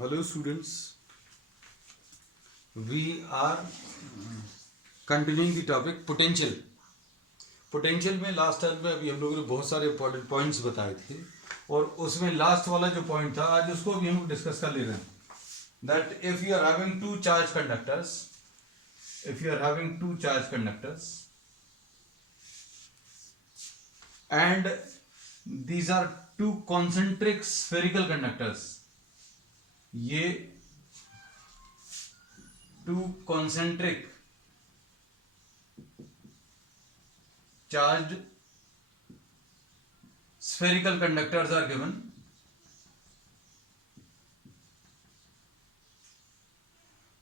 Hello students, we are continuing the topic potential. Potential में last time में अभी हम लोगों ने बहुत सारे इंपॉर्टेंट पॉइंट्स बताए थे और उसमें लास्ट वाला जो पॉइंट था आज उसको भी हम डिस्कस कर ले रहे हैं that if you are having two charge conductors and these are two concentric spherical conductors, ये two concentric charge spherical conductors are given.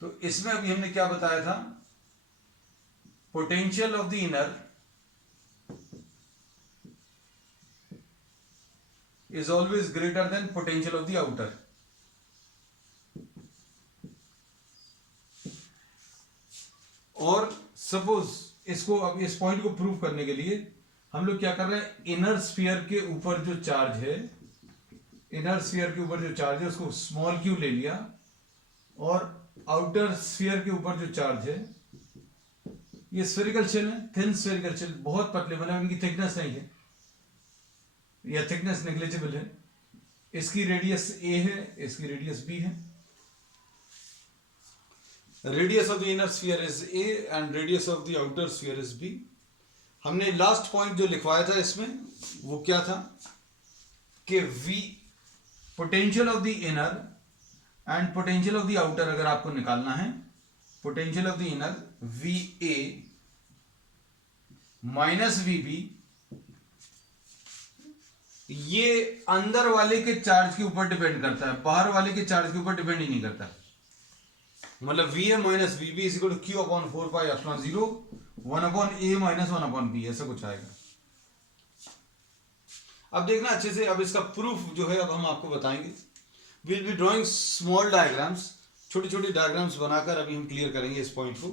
तो इसमें अभी हमने क्या बताया था, potential of the inner is always greater than potential of the outer. और suppose इसको अब इस पॉइंट को प्रूव करने के लिए हम लोग क्या कर रहे हैं, इनर स्फीयर के ऊपर जो चार्ज है, उसको स्मॉल क्यू ले लिया और आउटर स्फीयर के ऊपर जो चार्ज है, ये स्फेरिकल शेल है, थिन स्फेरिकल शेल, बहुत पतले, मतलब इनकी थिकनेस नहीं है या थिकनेस नेग्लिजिबल है. इसकी रेडियस ए है, इसकी रेडियस बी है. Radius of the inner sphere is A and radius of the outer sphere is B. हमने लास्ट पॉइंट जो लिखवाया था इसमें वो क्या था कि V potential of the inner and potential of the outer अगर आपको निकालना है, potential of the inner V A minus V B, ये अंदर वाले के चार्ज के ऊपर डिपेंड करता है, बाहर वाले के चार्ज के ऊपर डिपेंड ही नहीं करता. मतलब V A minus V B is equal to Q upon 4 pi epsilon 0 1 upon A minus 1 upon B, ऐसा कुछ आएगा. अब देखना अच्छे से, अब इसका प्रूफ जो है अब हम आपको बताएंगे. Will be drawing small diagrams, छोटी छोटी डायग्राम्स बनाकर अभी हम क्लियर करेंगे इस पॉइंट को.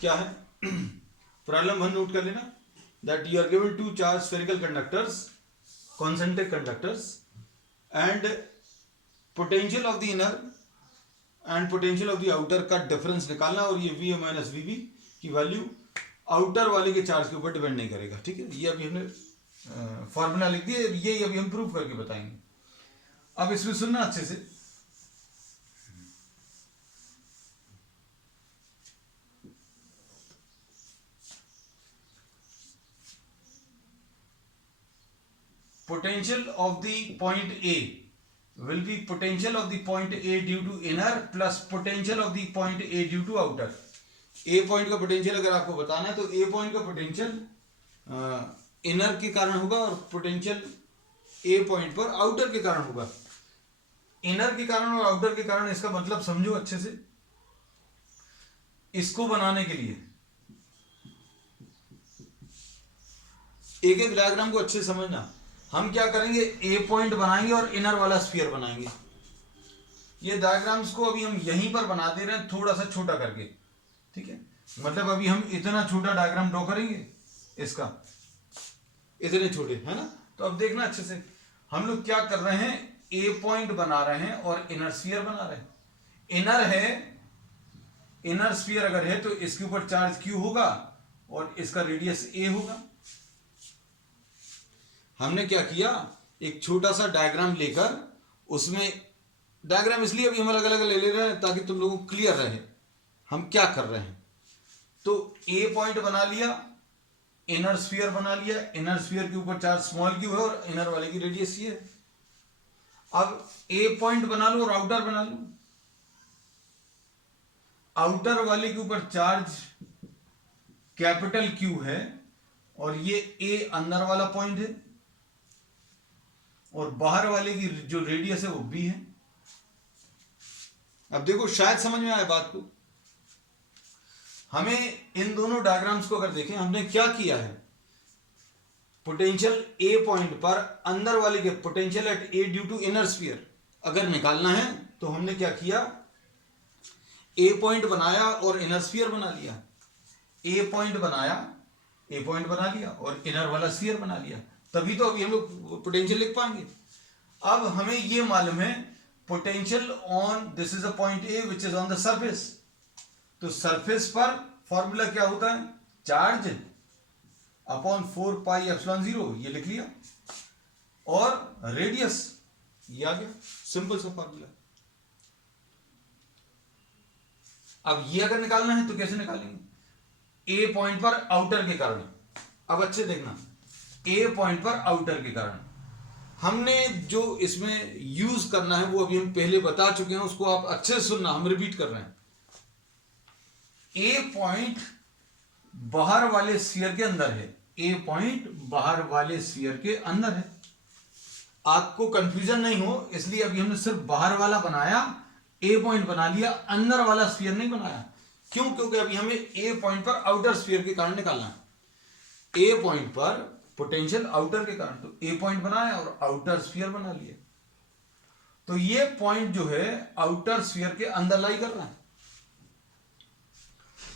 क्या है प्रॉब्लम 1 नोट कर लेना, that you are given two charge spherical conductors, concentric conductors, and potential of the inner and potential of the outer का डिफरेंस निकालना, और ये V A minus V B की वैल्यू आउटर वाले के चार्ज के ऊपर डिपेंड नहीं करेगा. ठीक है, ये अभी हमने फॉर्मूला लिख दिया, ये अभी हम प्रूफ करके बताएंगे. अब इसमें सुनना अच्छे से. Potential of the point A will be potential of the point A due to inner plus potential of the point A due to outer. A point का पोटेंशियल अगर आपको बताना है तो A पॉइंट का पोटेंशियल इनर के कारण होगा और पोटेंशियल A पॉइंट पर आउटर के कारण होगा. इनर के कारण और आउटर के कारण, इसका मतलब समझो अच्छे से. इसको बनाने के लिए एक एक डायग्राम को अच्छे से समझना. हम क्या करेंगे, ए पॉइंट बनाएंगे और इनर वाला स्फीयर बनाएंगे. ये डायग्राम्स को अभी हम यहीं पर बना दे रहे हैं, थोड़ा सा छोटा करके. ठीक है, मतलब अभी हम इतना छोटा डायग्राम ड्रॉ करेंगे, इसका इतने छोटे, है ना. तो अब देखना अच्छे से, हम लोग क्या कर रहे हैं, ए पॉइंट बना रहे हैं और इनर स्फीयर बना रहे हैं. इनर है, इनर स्फीयर अगर है तो इसके ऊपर चार्ज क्यू होगा और इसका रेडियस ए होगा. हमने क्या किया, एक छोटा सा डायग्राम लेकर, उसमें डायग्राम इसलिए अभी हम अलग अलग ले रहे हैं ताकि तुम लोगों को क्लियर रहे हम क्या कर रहे हैं. तो ए पॉइंट बना लिया, इनर स्फीयर बना लिया, इनर स्फीयर के ऊपर चार्ज स्मॉल क्यू है और इनर वाले की रेडियस ये है. अब ए पॉइंट बना लो और आउटर बना लो. आउटर वाले के ऊपर चार्ज कैपिटल क्यू है और ये ए अंदर वाला पॉइंट है और बाहर वाले की जो रेडियस है वो बी है. अब देखो, शायद समझ में आए बात को. हमें इन दोनों डायग्राम्स को अगर देखें, हमने क्या किया है, पोटेंशियल ए पॉइंट पर अंदर वाले के potential at A due to inner sphere अगर निकालना है तो हमने क्या किया, ए पॉइंट बनाया और इनर स्फीयर बना लिया. ए पॉइंट बनाया, ए पॉइंट बना लिया और इनर वाला स्फीयर बना लिया, तभी तो अभी हम लोग पोटेंशियल लिख पाएंगे. अब हमें ये मालूम है potential on this is a point A which is on the surface. तो सरफेस पर फॉर्मूला क्या होता है, चार्ज अपॉन 4πε0, ये लिख लिया, और रेडियस ये आ गया, सिंपल सा फॉर्मूला। अब ये अगर निकालना है तो कैसे निकालेंगे, ए पॉइंट पर आउटर के कारण। अब अच्छे देखना, ए पॉइंट पर आउटर के कारण हमने जो इसमें यूज करना है वो अभी हम पहले बता चुके हैं, उसको आप अच्छे से सुनना, हम रिपीट कर रहे हैं। ए पॉइंट बाहर वाले स्फीयर के अंदर है, ए पॉइंट बाहर वाले स्फीयर के अंदर है। आपको कंफ्यूजन नहीं हो इसलिए अभी हमने सिर्फ बाहर वाला बनाया, ए पॉइंट बना लिया, अंदर वाला स्फीयर नहीं बनाया। क्यों, क्योंकि अभी हमें ए पॉइंट पर आउटर स्फीयर के कारण निकालना है। ए पॉइंट पर पोटेंशियल आउटर के कारण, तो ए पॉइंट बनाया और आउटर स्फीयर बना लिया। तो ये पॉइंट जो है आउटर स्फीयर के अंदर लाई कर रहा है,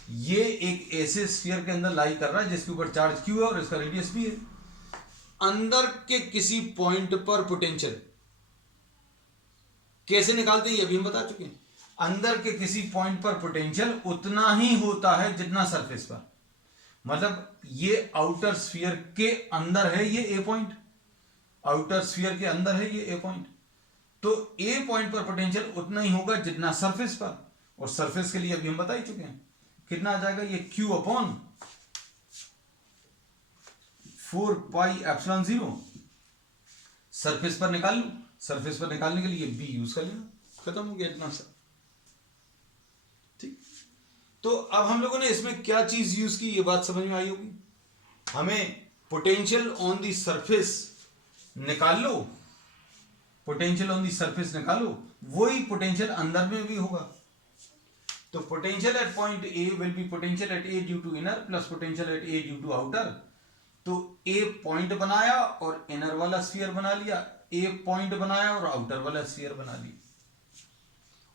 ये एक ऐसे स्फीयर के अंदर लाई कर रहा है जिसके ऊपर चार्ज क्यू है और इसका रेडियस भी है। अंदर के किसी पॉइंट पर पोटेंशियल कैसे निकालते हैं ये अभी हम बता चुके हैं। अंदर के किसी पॉइंट पर पोटेंशियल उतना ही होता है जितना सरफेस पर, मतलब ये आउटर स्फीयर के अंदर है, ये ए पॉइंट आउटर स्फीयर के अंदर है, ये ए पॉइंट। तो ए पॉइंट पर पोटेंशियल उतना ही होगा जितना सरफेस पर, और सरफेस के लिए अभी हम बता ही चुके हैं कितना आ जाएगा, ये Q अपॉन 4πε0। सरफेस पर निकाल लो, सरफेस पर निकालने के लिए B यूज कर लेना, खत्म हो गया इतना सा। ठीक, तो अब हम लोगों ने इसमें क्या चीज यूज की, ये बात समझ में आई होगी। हमें पोटेंशियल ऑन दी सरफेस निकाल लो, पोटेंशियल ऑन दी सरफेस निकालो, वही पोटेंशियल अंदर में भी होगा। तो potential at point A will be potential at A due to inner plus potential at A due to outer. तो ए पॉइंट बनाया और इनर वाला स्फीयर बना लिया, ए पॉइंट बनाया और आउटर वाला स्फीयर बना लिया,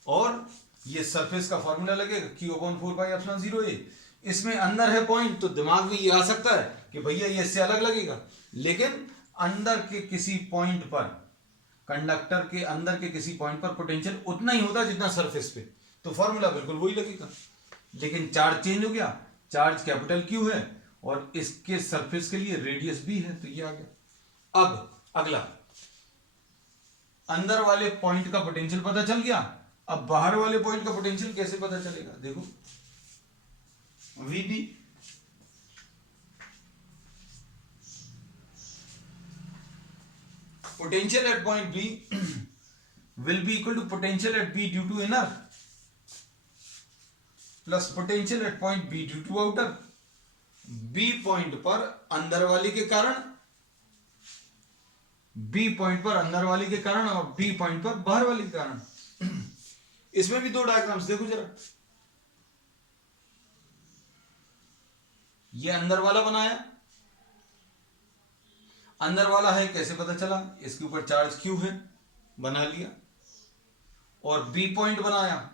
और ये सरफेस का फॉर्मूला लगेगा Q अपॉन 4πε0a। इसमें अंदर है पॉइंट, तो दिमाग में ये आ सकता है कि भैया ये इससे अलग लगेगा, लेकिन अंदर के किसी पॉइंट पर, कंडक्टर के अंदर के किसी पॉइंट पर पोटेंशियल उतना ही होता जितना सरफेस पे, तो फॉर्मूला बिल्कुल वही लगेगा। लेकिन चार्ज चेंज हो गया, चार्ज कैपिटल Q है और इसके सरफेस के लिए रेडियस भी है, तो ये आ गया। अब अगला, अंदर वाले पॉइंट का पोटेंशियल पता चल गया, अब बाहर वाले पॉइंट का पोटेंशियल कैसे पता चलेगा, देखो VB potential at point B will be equal to potential at B due to inner plus potential at point B due to outer। B point पर अंदर वाले के कारण, B पॉइंट पर अंदर वाले के कारण और B पॉइंट पर बाहर वाले के कारण। इसमें भी दो डायग्राम्स देखो जरा, ये अंदर वाला बनाया, अंदर वाला है कैसे पता चला, इसके ऊपर चार्ज Q है, बना लिया, और B पॉइंट बनाया,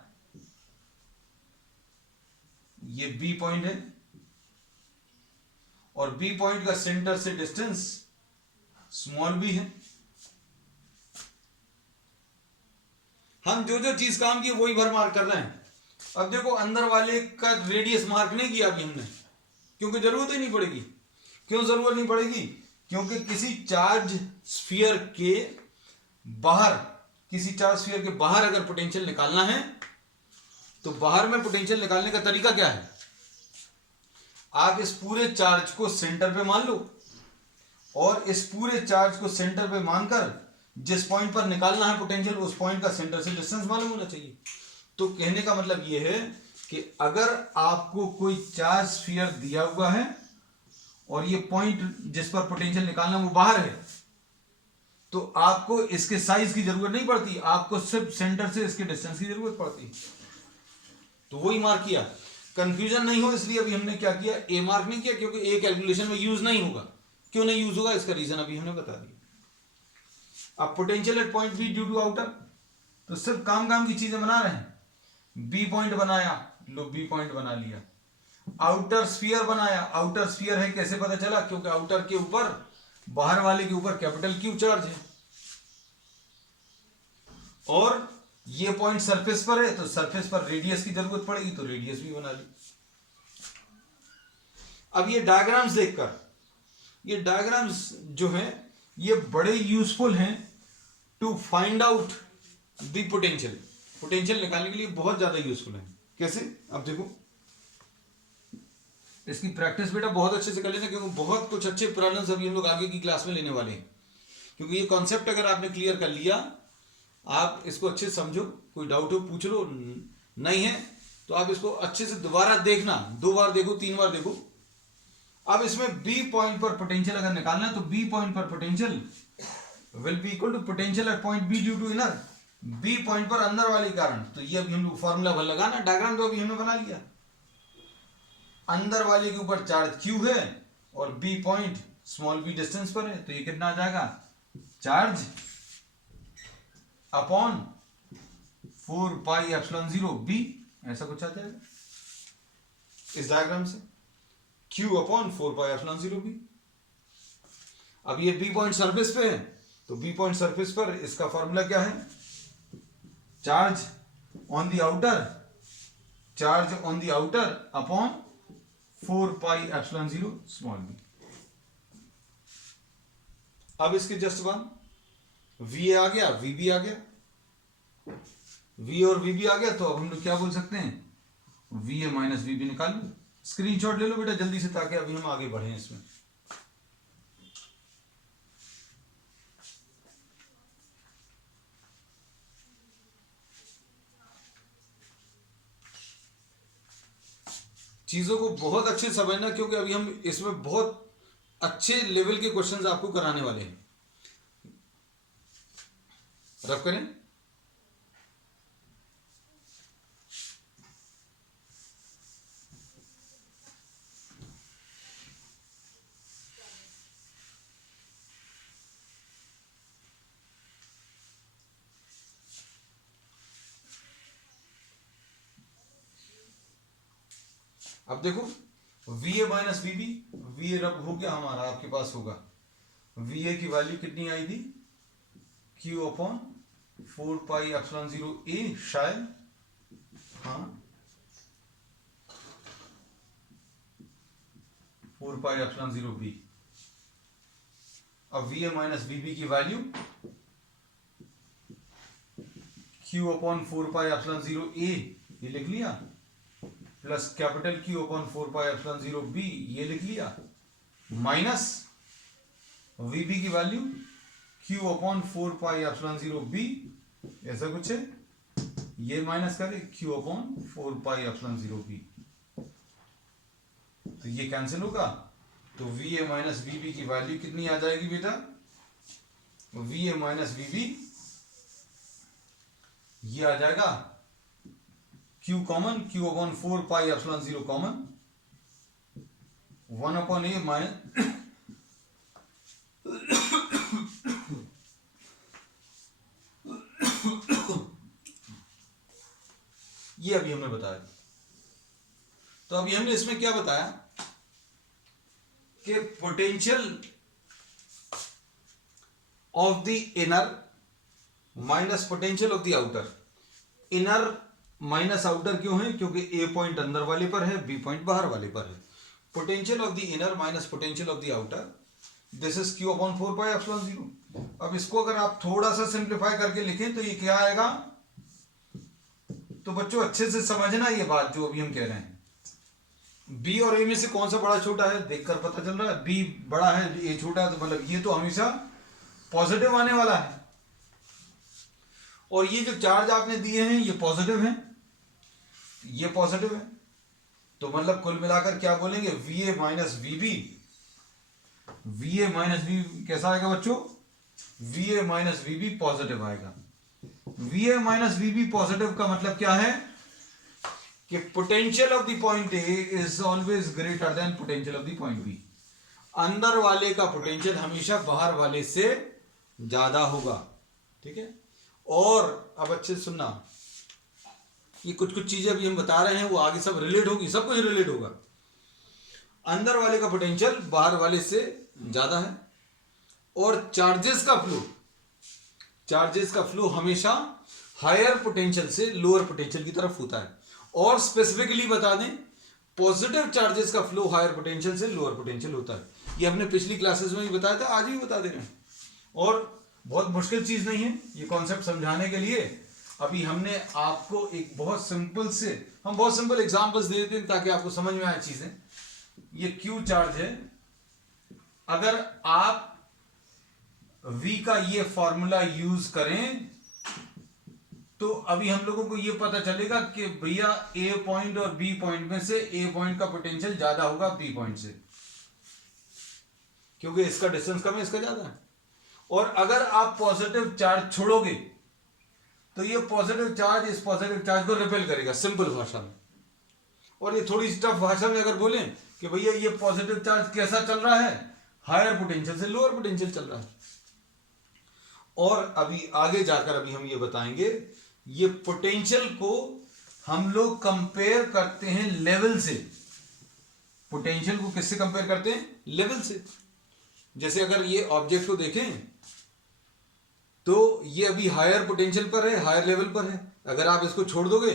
ये B पॉइंट है और B पॉइंट का सेंटर से डिस्टेंस स्मॉल b है। हम जो जो चीज काम की वही भर मार्क कर रहे हैं। अब देखो अंदर वाले का रेडियस मार्क नहीं किया अभी हमने, क्योंकि जरूरत ही नहीं पड़ेगी। क्यों जरूरत नहीं पड़ेगी, क्योंकि किसी चार्ज स्फीयर के बाहर, किसी चार्ज स्फीयर के बाहर अगर पोटेंशियल निकालना है तो बाहर में पोटेंशियल निकालने का तरीका क्या है, आप इस पूरे चार्ज को सेंटर पे मान लो और इस पूरे चार्ज को सेंटर पे मानकर जिस पॉइंट पर निकालना है पोटेंशियल उस पॉइंट का सेंटर से डिस्टेंस मालूम होना चाहिए। तो कहने का मतलब यह है कि अगर आपको कोई चार्ज स्फीयर दिया हुआ है और ये पॉइंट जिस पर पोटेंशियल निकालना वो बाहर है, तो आपको इसके साइज की जरूरत नहीं पड़ती, आपको सिर्फ सेंटर से इसके डिस्टेंस की जरूरत पड़ती। तो वही मार्क किया, कंफ्यूजन नहीं हो इसलिए अभी हमने क्या किया, ए मार्क नहीं किया, क्योंकि ए कैलकुलेशन में यूज नहीं होगा। क्यों नहीं यूज होगा इसका रीजन अभी हमने बता दिया। अब potential at point B due to outer, तो सिर्फ काम की चीजें बना रहे हैं। बी पॉइंट बनाया, लो बी पॉइंट बना लिया। आउटर स्फीयर बनाया, आउटर स्फीयर है कैसे पता चला, क्योंकि आउटर के ऊपर, बाहर वाले के ऊपर कैपिटल क्यू चार्ज है। और ये पॉइंट सरफेस पर है तो सरफेस पर रेडियस की जरूरत पड़ेगी तो रेडियस भी बना ली। अब ये डायग्राम्स देखकर, ये डायग्राम्स जो है ये बड़े यूजफुल हैं to find out the potential. Potential निकालने के लिए बहुत ज्यादा यूजफुल है। कैसे? अब देखो, इसकी प्रैक्टिस बेटा बहुत अच्छे से कर लेना, क्योंकि बहुत कुछ अच्छे प्रॉब्लम्स अभी हम लोग आगे की क्लास में लेने वाले हैं। क्योंकि ये कॉन्सेप्ट अगर आपने क्लियर कर लिया, आप इसको अच्छे से समझो, कोई डाउट हो पूछ लो, नहीं है तो आप इसको अच्छे से दोबारा देखना, 2 बार देखो, 3 बार देखो। अब इसमें बी पॉइंट पर पोटेंशियल अगर निकालना है तो बी पॉइंट पर potential will be equal to potential at point B due to inner. B point पर अंदर वाले कारण, तो ये अभी हम लोग फॉर्मूला भर लगाना, डायग्राम तो अभी हमने बना लिया। अंदर वाले के ऊपर चार्ज क्यू है और B point small B distance पर है, तो ये कितना आ जाएगा? Charge upon 4 pi epsilon 0 B, ऐसा कुछ आ जाएगा इस डायग्राम से। Q upon 4 pi epsilon 0 B. अब ये बी पॉइंट सरफेस पे है तो बी पॉइंट सरफेस पर इसका फॉर्मूला क्या है? Charge on the outer, charge on the outer upon 4 pi epsilon 0 small B. अब इसके जस्ट बाद V आ गया, VB आ गया, V और VB आ गया, तो अब हम लोग क्या बोल सकते हैं? VA माइनस VB निकाल लो। स्क्रीनशॉट ले लो बेटा जल्दी से, ताकि अभी हम आगे बढ़े इसमें। चीजों को बहुत अच्छे से समझना, क्योंकि अभी हम इसमें बहुत अच्छे लेवल के क्वेश्चंस आपको कराने वाले हैं। रफ करें। अब देखो, VA माइनस VB, VA रब हो गया हमारा, आपके पास होगा VA की वैल्यू कितनी आई थी? Q upon 4 pi epsilon 0 A शायद, हाँ 4 पाई एप्सिलॉन 0 B। अब VA माइनस VB की value Q upon 4 pi epsilon 0 A ये लिख लिया, plus capital Q upon 4 pi epsilon 0 B ये लिख लिया, माइनस VB की value Q upon 4 pi epsilon 0 B, ऐसा कुछ है, ये माइनस करें Q upon 4 pi epsilon 0 B, तो ये कैंसिल होगा, तो VA माइनस VB की वैल्यू कितनी आ जाएगी बेटा? VA माइनस VB ये आ जाएगा Q common, Q upon 4 pi epsilon 0 common, 1 upon A minus ये अभी हमने बताया। तो अभी हमने इसमें क्या बताया कि potential of the inner minus potential of the outer. Inner minus outer क्यों है? क्योंकि A पॉइंट अंदर वाले पर है, B पॉइंट बाहर वाले पर है। Potential of the inner minus potential of the outer, this is Q upon 4 pi epsilon 0। अब इसको अगर आप थोड़ा सा सिंप्लीफाई करके लिखें तो ये क्या आएगा? तो बच्चों अच्छे से समझना ये बात जो अभी हम कह रहे हैं, B और A में से कौन सा बड़ा छोटा है देखकर पता चल रहा है। B बड़ा है, A छोटा है, तो मतलब ये तो हमेशा पॉजिटिव आने वाला है। और ये जो चार्ज आपने दिए हैं ये पॉजिटिव हैं, ये पॉजिटिव है, तो मतलब कुल मिलाकर क्या बोलेंगे? VA minus VB, VA minus VB कैसा आएगा बच्चों? VA माइनस VB पॉजिटिव आएगा। VA माइनस VB पॉजिटिव का मतलब क्या है कि potential of the point A is always greater than potential of the point B। अंदर वाले का पोटेंशियल हमेशा बाहर वाले से ज्यादा होगा, ठीक है। और अब अच्छे से सुनना, ये कुछ कुछ चीजें अभी हम बता रहे हैं वो आगे सब रिलेट होगी, सब कुछ रिलेट होगा। अंदर वाले का पोटेंशियल बाहर वाले से ज्यादा है, और चार्जेस का फ्लो हमेशा हायर पोटेंशियल से लोअर पोटेंशियल की तरफ होता है। और स्पेसिफिकली बता दें, पॉजिटिव चार्जेस का फ्लो हायर पोटेंशियल से लोअर पोटेंशियल होता है। ये हमने पिछली क्लासेस में भी बताया था, आज भी बता दे रहे हैं। और बहुत मुश्किल चीज नहीं है ये कॉन्सेप्ट समझाने के लिए। अभी हमने आपको एक बहुत सिंपल से, हम बहुत सिंपल एग्जांपल्स दे देते हैं ताकि आपको समझ में आए चीजें। ये क्यू चार्ज है, अगर आप V का ये फॉर्मूला यूज करें तो अभी हम लोगों को ये पता चलेगा कि भैया A पॉइंट और B पॉइंट में से A पॉइंट का पोटेंशियल ज्यादा होगा B पॉइंट से, क्योंकि इसका डिस्टेंस कम है, इसका ज्यादा है। और अगर आप पॉजिटिव चार्ज छोड़ोगे तो ये पॉजिटिव चार्ज इस पॉजिटिव चार्ज को रिपेल करेगा, सिंपल भाषा में। और ये थोड़ी टफ भाषा में अगर बोलें कि भैया ये पॉजिटिव चार्ज कैसा चल रहा है, हायर पोटेंशियल से लोअर पोटेंशियल चल रहा है। और अभी आगे जाकर अभी हम ये बताएंगे, ये पोटेंशियल को हम लोग कंपेयर करते हैं लेवल से। पोटेंशियल को किससे कंपेयर करते हैं? लेवल से। जैसे अगर ये ऑब्जेक्ट को देखें तो ये अभी हायर पोटेंशियल पर है, हायर लेवल पर है। अगर आप इसको छोड़ दोगे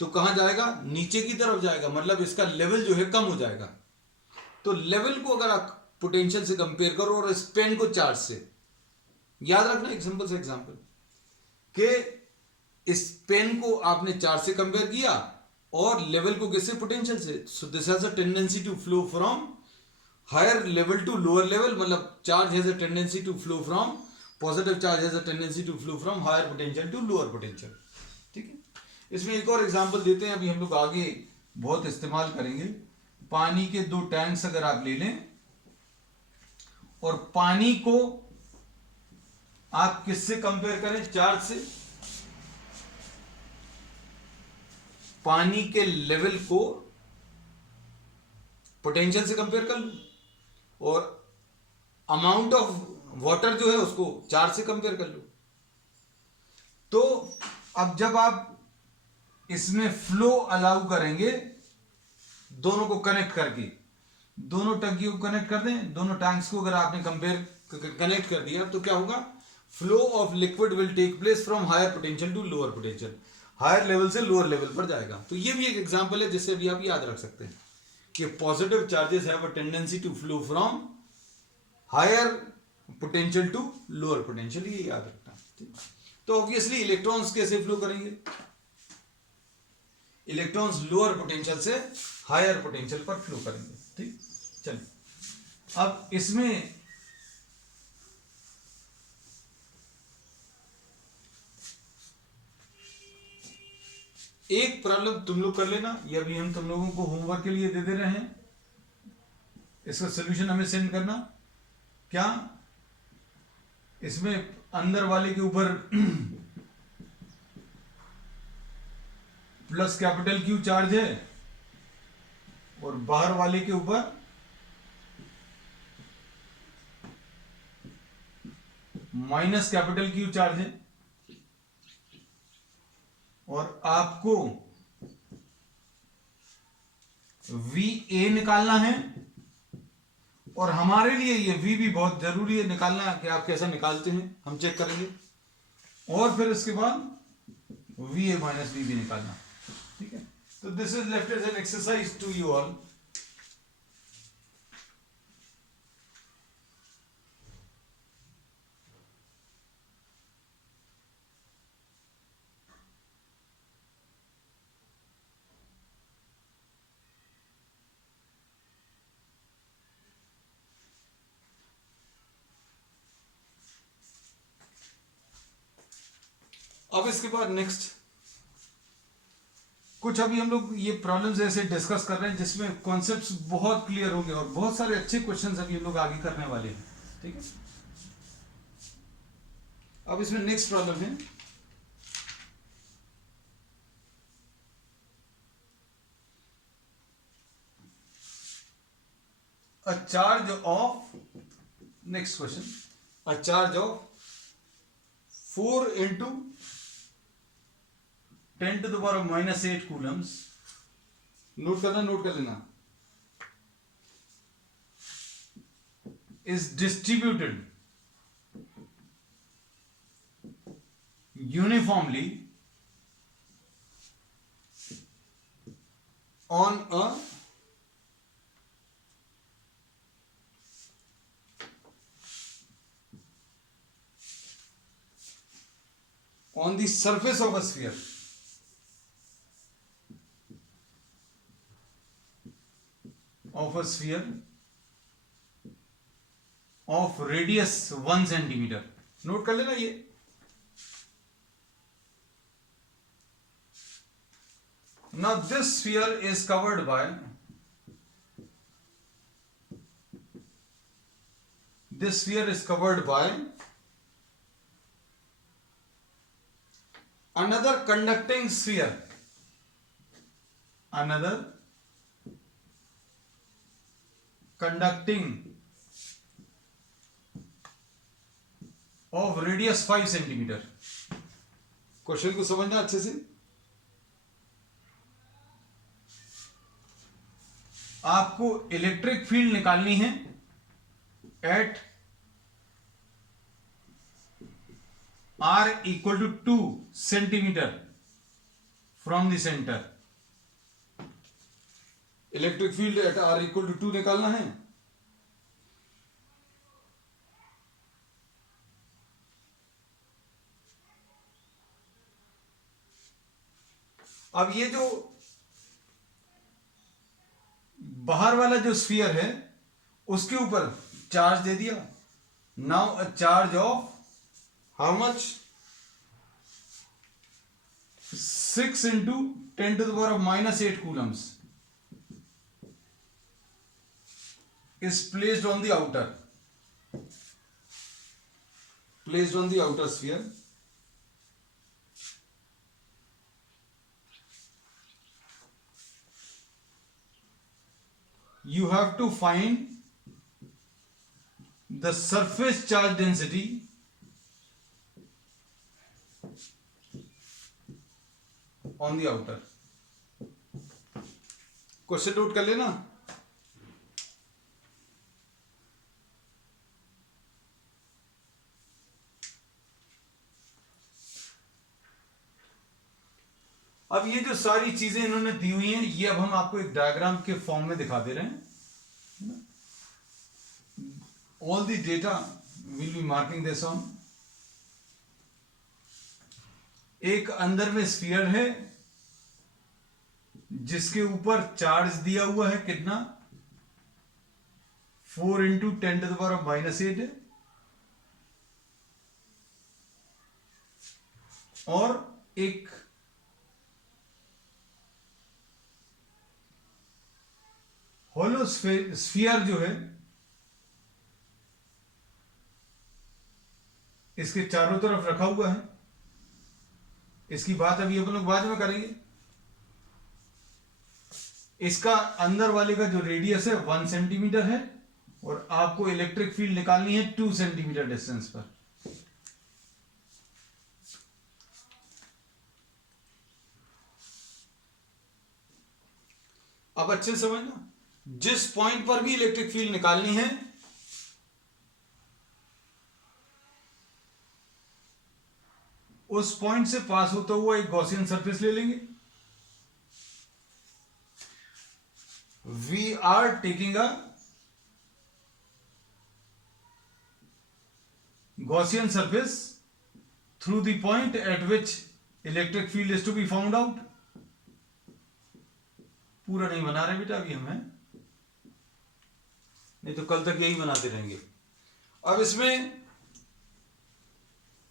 तो कहां जाएगा? नीचे की तरफ जाएगा, मतलब इसका लेवल जो है कम हो जाएगा। तो लेवल को अगर आप पोटेंशियल से कंपेयर करो और इस पेन को चार्ज से, याद रखना एक सिंपल सा एग्जांपल कि इस पेन को आपने चार्ज से कंपेयर किया और लेवल को किससे? पोटेंशियल से। So this has a tendency to flow from higher level to lower level, मतलब charge has a tendency to flow from, positive charge has a tendency to flow from higher potential to lower potential. ठीक है, इसमें एक और example देते हैं, अभी हम लोग आगे बहुत इस्तेमाल करेंगे। पानी के दो टैंक्स अगर आप ले लें और पानी को आप किससे कंपेयर करें? चार्ज से। पानी के लेवल को पोटेंशियल से कंपेयर कर लो और अमाउंट ऑफ वाटर जो है उसको चार्ज से कंपेयर कर लो। तो अब जब आप इसमें फ्लो अलाउ करेंगे, दोनों को कनेक्ट करके, दोनों टंकियों को कनेक्ट कर दें, दोनों टैंक्स को अगर आपने कंपेयर कनेक्ट कर दिया तो क्या होगा? Flow of liquid will take place from higher potential to lower potential, higher level से लोअर लेवल पर जाएगा। तो ये भी एक एग्जांपल है जिससे भी आप याद रख सकते हैं कि positive charges have a tendency to flow from higher potential to lower potential, ये याद रखना। ठीक, तो ऑब्वियसली इलेक्ट्रॉन्स कैसे फ्लो करेंगे? इलेक्ट्रॉन्स लोअर पोटेंशियल से हायर पोटेंशियल पर फ्लो करेंगे। ठीक, चलिए अब इसमें एक प्रॉब्लम तुम लोग कर लेना, ये अभी हम तुम लोगों को होमवर्क के लिए दे दे रहे हैं, इसका सोल्यूशन हमें सेंड करना। क्या इसमें अंदर वाले के ऊपर प्लस कैपिटल क्यू चार्ज है और बाहर वाले के ऊपर माइनस कैपिटल क्यू चार्ज है, और आपको वी ए निकालना है। और हमारे लिए ये वी भी बहुत जरूरी है निकालना, कि आप कैसा निकालते हैं हम चेक करेंगे। और फिर इसके बाद वी ए माइनस वी भी निकालना। ठीक है, तो this is left as an exercise to you all. अब इसके बाद नेक्स्ट कुछ अभी हम लोग ये प्रॉब्लम्स ऐसे डिस्कस कर रहे हैं जिसमें कॉन्सेप्ट्स बहुत क्लियर होंगे और बहुत सारे अच्छे क्वेश्चंस अभी हम लोग आगे करने वाले हैं। ठीक है, अब इसमें नेक्स्ट प्रॉब्लम है a charge of, next question, a charge of 4 into 10 to the power of minus 8 coulombs, note करना, नोट कर लेना, is distributed uniformly on the surface of a sphere of radius 1 centimeter. Note कर लेना ये. Now this sphere is covered by another conducting sphere, of radius 5 centimeter. Question को समझना अच्छे से. आपको इलेक्ट्रिक फील्ड निकालनी है at r equal to 2 centimeter from the center. Electric field at r equal to 2 निकालना है. अब ये जो बाहर वाला जो स्फीयर है उसके ऊपर चार्ज दे दिया. Now a charge of how much 6 into 10 to the power of -8 coulombs is placed on the outer sphere. You have to find the surface charge density on the outer. Question note कर लेना. अब ये जो सारी चीजें इन्होंने दी हुई हैं ये अब हम आपको एक डायग्राम के फॉर्म में दिखा दे रहे हैं. All the data will be marking this on. एक अंदर में स्फीयर है जिसके ऊपर चार्ज दिया हुआ है कितना 4 into 10 to the power of -8 है. और एक होलो स्फीयर जो है इसके चारों तरफ रखा हुआ है. इसकी बात अभी अपन लोग बाद में करेंगे. इसका अंदर वाले का जो रेडियस है 1 सेंटीमीटर है और आपको इलेक्ट्रिक फील्ड निकालनी है 2 सेंटीमीटर डिस्टेंस पर. अब अच्छे से समझना. जिस पॉइंट पर भी इलेक्ट्रिक फील्ड निकालनी है उस पॉइंट से पास होता हुआ एक गॉसियन सरफेस ले लेंगे. We are taking a Gaussian surface through the point at which electric field is to be found out. पूरा नहीं बना रहे बेटा अभी हमें, नहीं तो कल तक यही बनाते रहेंगे. अब इसमें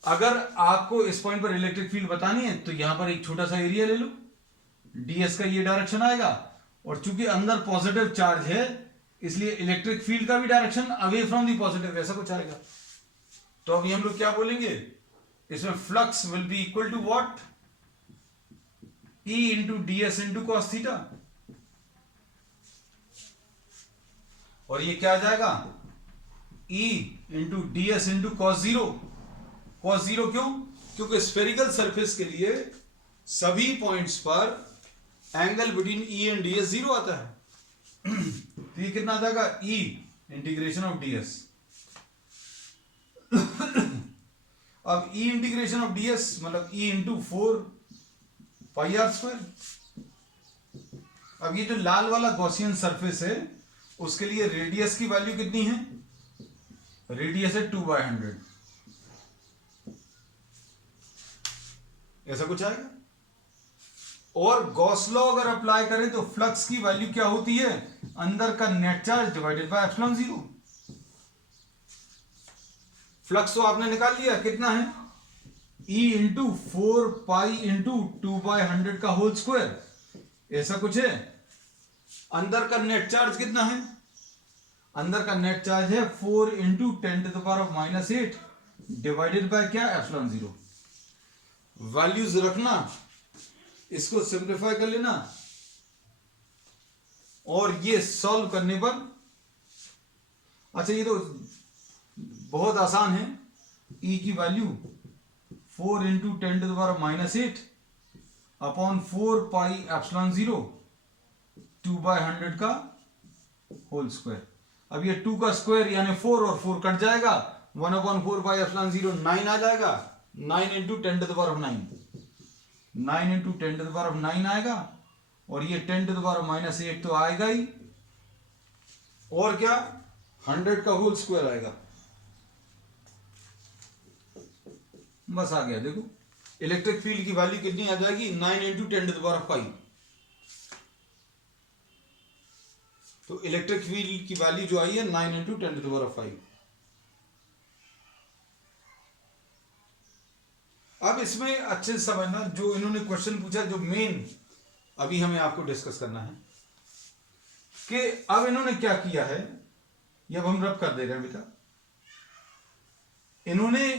अगर आपको इस पॉइंट पर इलेक्ट्रिक फील्ड बतानी है तो यहां पर एक छोटा सा एरिया ले लो. ds का ये डायरेक्शन आएगा और चूंकि अंदर पॉजिटिव चार्ज है इसलिए इलेक्ट्रिक फील्ड का भी direction away from the positive ऐसा कुछ आएगा. तो अभी हम लोग क्या बोलेंगे इसमें flux will be equal to what E into ds into cos theta. और ये क्या आ जाएगा E into ds into cos zero. Cos zero क्यों? क्योंकि स्फेरिकल सरफेस के लिए सभी पॉइंट्स पर angle between E and ds zero आता है. तो ये कितना आ जाएगा E इंटीग्रेशन ऑफ ds. अब ई इंटीग्रेशन ऑफ ds मतलब e इंटू 4πr²। अब ये जो लाल वाला गॉसियन सरफेस है उसके लिए रेडियस की वैल्यू कितनी है? रेडियस है 2/100, ऐसा कुछ आएगा। और गॉस लॉ अगर अप्लाई करें तो फ्लक्स की वैल्यू क्या होती है? अंदर का net charge divided by epsilon 0। Flux तो आपने निकाल लिया, कितना है? E इंटू 4π इंटू 2/100 का होल स्क्वायर, ऐसा कुछ है। अंदर का नेट चार्ज कितना है? अंदर का नेट चार्ज है 4 इंटू 10⁻⁻8 डिवाइडेड बाय क्या? एप्सिलॉन 0। वैल्यूज रखना, इसको सिंप्लीफाई कर लेना और ये सॉल्व करने पर, अच्छा ये तो बहुत आसान है। E की वैल्यू 4 इंटू 10⁻⁻8 अपॉन 4π एप्सिलॉन 0 2/100 का होल स्क्वायर। अब ये 2 का स्क्वायर यानी 4 और 4 कट जाएगा, 1/4π एप्सिलॉन 0 9 आ जाएगा। 9 इंटू 10⁻⁹, 9 इंटू 10⁻⁹ आएगा और ये 10⁻⁸ तो आएगा ही, और क्या? 100 का होल स्क्वायर आएगा। बस आ गया। देखो इलेक्ट्रिक फील्ड की वैल्यू कितनी आ जाएगी? 9 इंटू 10⁵। तो इलेक्ट्रिक फील्ड की वैल्यू जो आई है 9 इंटू 10⁵। अब इसमें अच्छे से समझना, जो इन्होंने क्वेश्चन पूछा, जो मेन अभी हमें आपको डिस्कस करना है कि अब इन्होंने क्या किया है, ये अब हम रब कर दे रहे हैं बेटा। इन्होंने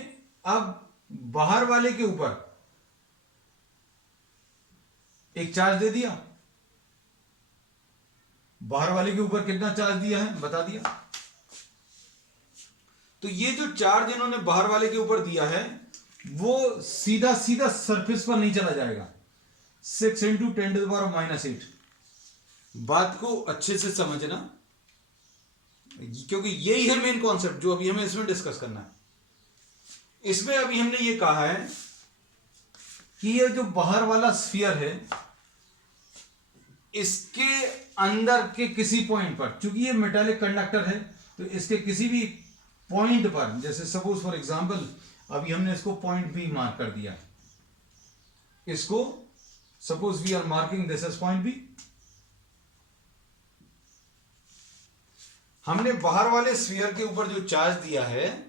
अब बाहर वाले के ऊपर एक चार्ज दे दिया। बाहर वाले के ऊपर कितना चार्ज दिया है बता दिया। तो ये जो चार्ज इन्होंने बाहर वाले के ऊपर दिया है वो सीधा सीधा सरफेस पर नहीं चला जाएगा। 6 इंटू 10⁻⁸। बात को अच्छे से समझना, क्योंकि यही है मेन कॉन्सेप्ट जो अभी हमें इसमें डिस्कस करना है। इसमें अभी हमने ये कहा है कि ये जो बाहर वाला स्फीयर है इसके अंदर के किसी पॉइंट पर, चूंकि ये मेटालिक कंडक्टर है तो इसके किसी भी पॉइंट पर, जैसे सपोज फॉर एग्जांपल अभी हमने इसको पॉइंट बी मार्क कर दिया, इसको suppose we are marking this as point B. हमने बाहर वाले स्फीयर के ऊपर जो चार्ज दिया है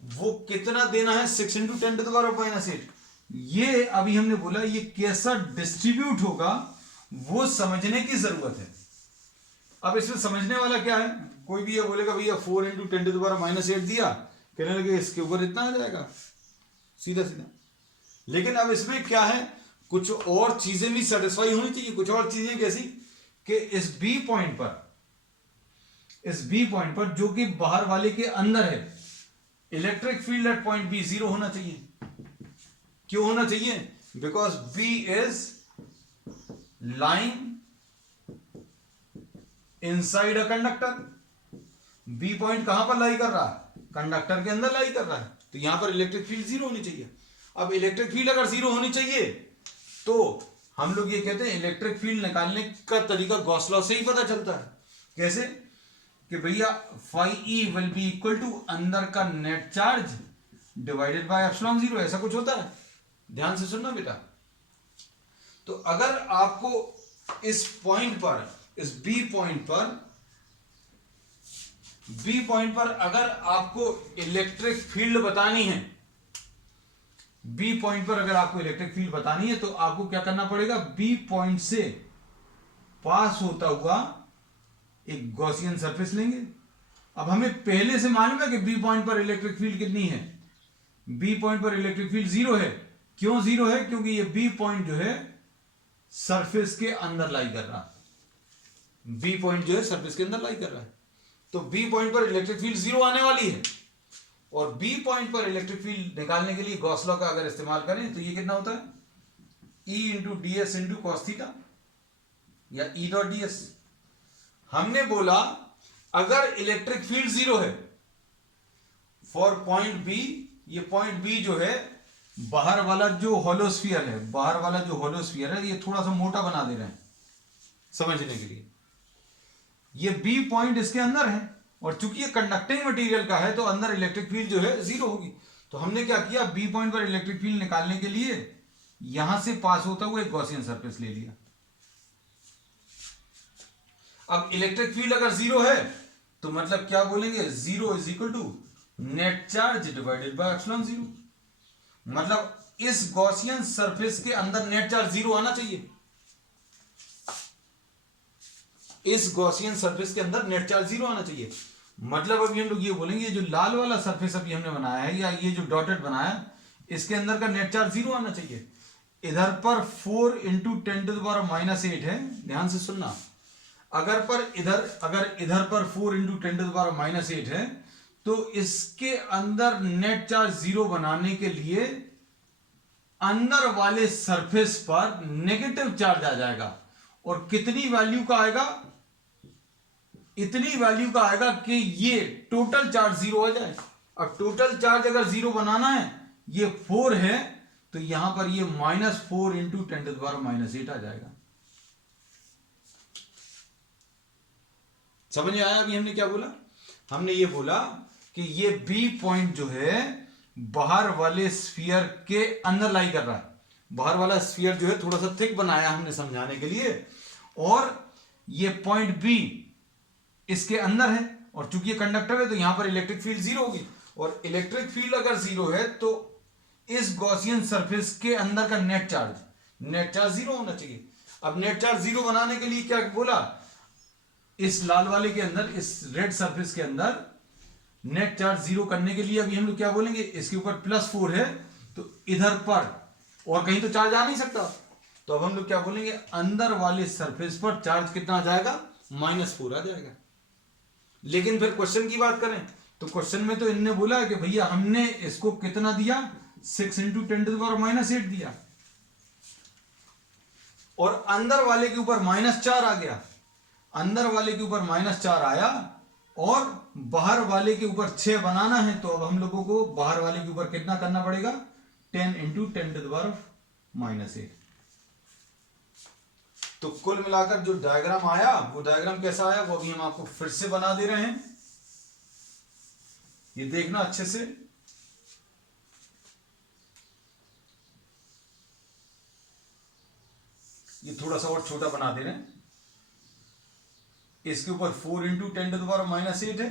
वो कितना देना है? 6 इंटू 10⁻⁸। ये अभी हमने बोला ये कैसा डिस्ट्रीब्यूट होगा वो समझने की जरूरत है। अब इसमें समझने वाला क्या है? कोई भी ये बोलेगा भैया 4 इंटू 10⁻⁸ दिया, कहने लगे इसके ऊपर इतना आ जाएगा सीधा सीधा। लेकिन अब इसमें क्या है, कुछ और चीजें भी सेटिस्फाई होनी चाहिए। कुछ और चीजें कैसी कि इस बी पॉइंट पर जो कि बाहर वाले के अंदर है, electric field at point B 0 होना चाहिए। क्यों होना चाहिए? Because B is lying inside a conductor. B point कहां पर लाई कर रहा है? कंडक्टर के अंदर लाई कर रहा है, तो यहां पर इलेक्ट्रिक फील्ड 0 होनी चाहिए। अब इलेक्ट्रिक फील्ड अगर 0 होनी चाहिए तो हम लोग ये कहते हैं इलेक्ट्रिक फील्ड निकालने का तरीका गॉस लॉ से ही पता चलता है। कैसे? कि भैया φe will be equal to अंदर का net charge divided by epsilon 0, ऐसा कुछ होता है। ध्यान से सुनना बेटा। तो अगर आपको इस पॉइंट पर, इस बी पॉइंट पर अगर आपको इलेक्ट्रिक फील्ड बतानी है, बी पॉइंट पर अगर आपको इलेक्ट्रिक फील्ड बतानी है तो आपको क्या करना पड़ेगा? बी पॉइंट से पास होता हुआ एक गॉसियन सरफेस लेंगे। अब हमें पहले से मालूम है कि बी पॉइंट पर इलेक्ट्रिक फील्ड कितनी है? बी पॉइंट पर इलेक्ट्रिक फील्ड 0 है। क्यों 0 है? क्योंकि ये बी पॉइंट जो है सरफेस के अंदर लाई कर रहा है। बी पॉइंट जो है सरफेस के अंदर लाई कर रहा है, तो बी पॉइंट पर इलेक्ट्रिक फील्ड 0 आने वाली है। और बी पॉइंट पर इलेक्ट्रिक फील्ड निकालने के लिए गॉस लॉ का अगर इस्तेमाल करें तो ये कितना होता है? E into D S into cos theta या E डॉट डी एस। हमने बोला अगर इलेक्ट्रिक फील्ड 0 है फॉर पॉइंट बी ये पॉइंट बी जो है, बाहर वाला जो होलोस्फीयर है, बाहर वाला जो होलोस्फीयर है, ये थोड़ा सा मोटा बना दे रहे हैं समझने के लिए। ये बी पॉइंट इसके अंदर है, और चूंकि ये कंडक्टिंग मटेरियल का है तो अंदर इलेक्ट्रिक फील्ड जो है जीरो होगी। तो हमने क्या किया, बी पॉइंट पर इलेक्ट्रिक फील्ड निकालने के लिए यहां से पास होता हुआ एक गॉसियन सरफेस ले लिया। अब इलेक्ट्रिक फील्ड अगर जीरो है तो मतलब क्या बोलेंगे, zero is equal to net charge divided by epsilon zero. मतलब इस गॉसियन सरफेस के अंदर नेट चार्ज जीरो आना चाहिए। इस गॉसियन सरफेस के अंदर नेट चार्ज जीरो आना चाहिए। मतलब अभी हम लोग ये बोलेंगे, ये जो लाल वाला सरफेस अभी हमने बनाया है, या ये जो डॉटेड बनाया, इसके अंदर का नेट चार्ज जीरो आना चाहिए। इधर पर 4 इंटू 10⁻⁻8 है, ध्यान से सुनना। अगर इधर पर 4 इंटू 10⁻⁻8 है तो इसके अंदर नेट चार्ज जीरो बनाने के लिए अंदर वाले सरफेस पर नेगेटिव चार्ज आ जाएगा। और कितनी वैल्यू का आएगा, इतनी वैल्यू का आएगा कि ये टोटल चार्ज जीरो आ जाए। अब टोटल चार्ज अगर जीरो बनाना है, ये 4 है, तो यहां पर ये -4 इंटू 10⁻⁻8 आ जाएगा। समझ में आया अभी हमने क्या बोला? हमने ये बोला कि ये बी पॉइंट जो है बाहर वाले स्फीयर के अंदर लाई कर रहा है। बाहर वाला स्फीयर जो है थोड़ा सा थिक बनाया हमने समझाने के लिए, और ये पॉइंट बी इसके अंदर है, और चूंकि ये कंडक्टर है तो यहां पर इलेक्ट्रिक फील्ड जीरो होगी। और इलेक्ट्रिक फील्ड अगर जीरो है तो इस गॉसियन सरफेस के अंदर का नेट चार्ज जीरो होना चाहिए। अब नेट चार्ज जीरो बनाने के लिए क्या बोला, इस लाल वाले के अंदर, इस रेड सरफेस के अंदर नेट चार्ज जीरो करने के लिए अभी हम लोग क्या बोलेंगे, इसके ऊपर +4 है तो इधर पर और कहीं तो चार्ज आ नहीं सकता। तो अब हम लोग क्या बोलेंगे, अंदर वाले सरफेस पर चार्ज कितना आ जाएगा, -4 आ जाएगा। लेकिन फिर क्वेश्चन की बात करें तो क्वेश्चन में तो इनने बोला कि भैया हमने इसको कितना दिया, 6 इंटू 10⁻⁻8 दिया, और अंदर वाले के ऊपर -4 आ गया। अंदर वाले के ऊपर -4 आया और बाहर वाले के ऊपर 6 बनाना है, तो अब हम लोगों को बाहर वाले के ऊपर कितना करना पड़ेगा, 10 इंटू 10⁻⁻8। तो कुल मिलाकर जो डायग्राम आया, वो डायग्राम कैसा आया वो अभी हम आपको फिर से बना दे रहे हैं। ये देखना अच्छे से। ये थोड़ा सा और छोटा बना दे रहे हैं। इसके ऊपर 4 इंटू 10⁻⁻8 है,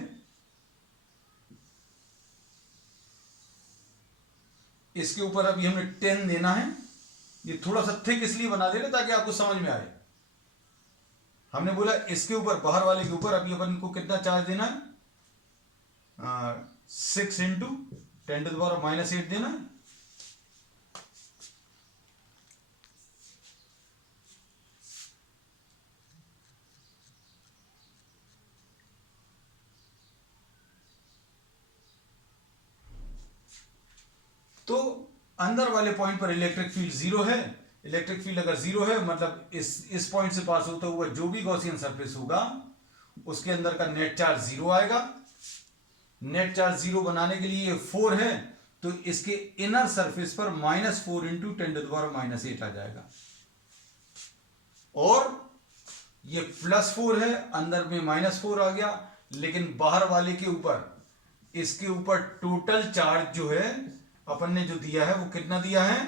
इसके ऊपर अभी हमें 10 देना है। ये थोड़ा सा थिक इसलिए बना दे रहे ताकि आपको समझ में आए। हमने बोला इसके ऊपर, बाहर वाले के ऊपर अभी अपन को कितना चार्ज देना है, 6 इंटू 10⁻⁻8 देना है। तो अंदर वाले पॉइंट पर इलेक्ट्रिक फील्ड जीरो है। इलेक्ट्रिक फील्ड अगर जीरो है मतलब इस पॉइंट से पास होता हुआ जो भी गॉसियन सरफेस होगा उसके अंदर का नेट चार्ज जीरो आएगा। नेट चार्ज जीरो बनाने के लिए 4 है तो इसके इनर सरफेस पर -4 इंटू 10⁻⁻8 आ जाएगा। और ये +4 है, अंदर में -4 आ गया, लेकिन बाहर वाले के ऊपर, इसके ऊपर टोटल चार्ज जो है अपन ने जो दिया है वो कितना दिया है,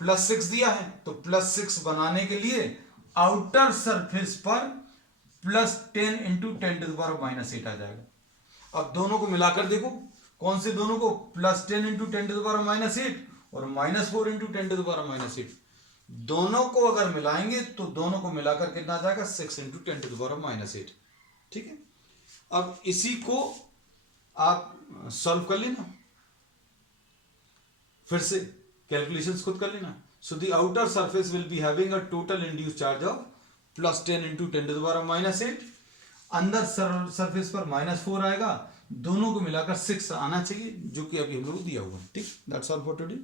+6 दिया है। तो +6 बनाने के लिए आउटर सरफेस पर +10 इंटू 10⁻⁻8 आ जाएगा। अब दोनों को मिलाकर देखो, कौन से दोनों को, +10 इंटू 10⁻⁻8 और -4 इंटू 10⁻⁻8, दोनों को अगर मिलाएंगे तो दोनों को मिलाकर कितना आ जाएगा, 6 इंटू 10⁻�8। ठीक है, अब इसी को आप सॉल्व कर लेना, फिर से कैलकुलेशंस खुद कर लेना। So the outer surface will be having a total induce charge of +10 into 10⁻⁻8। अंदर सरफेस पर -4 आएगा, दोनों को मिलाकर 6 आना चाहिए, जो कि अभी हम लोग दिया हुआ है। ठीक, दैट्स ऑल फॉर टुडे।